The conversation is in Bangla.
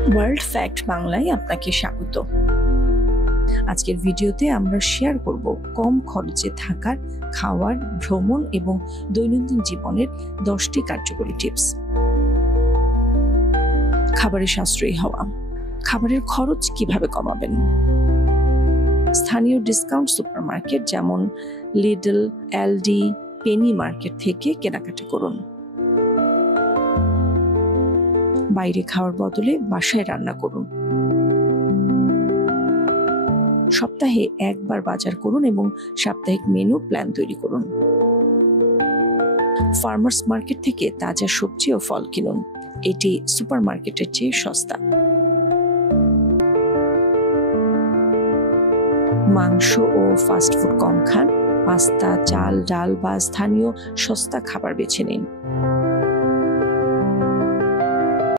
ওয়ার্ল্ড ফ্যাক্ট বাংলায় আপনাকে স্বাগত। আজকের ভিডিওতে আমরা শেয়ার করব কম খরচে থাকার, খাওয়ার, ভ্রমণ এবং দৈনন্দিন জীবনের 10টি কার্যকরী টিপস। খাবারে সাশ্রয়ী হওয়া। খাবারের খরচ কিভাবে কমাবেন? স্থানীয় ডিসকাউন্ট সুপারমার্কেট যেমন লিডল, এলডি, পেনি মার্কেট থেকে কেনাকাটা করুন। বাইরে খাওয়ার বদলে বাসায় রান্না করুন। সপ্তাহে একবার বাজার করুন এবং সাপ্তাহিক মেনু প্ল্যান তৈরি করুন। ফার্মার্স মার্কেট থেকে তাজা সবজি ও ফল কিনুন, এটি সুপারমার্কেটের চেয়ে সস্তা। মাংস ও ফাস্টফুড কম খান, পাস্তা, চাল, ডাল বা স্থানীয় সস্তা খাবার বেছে নিন।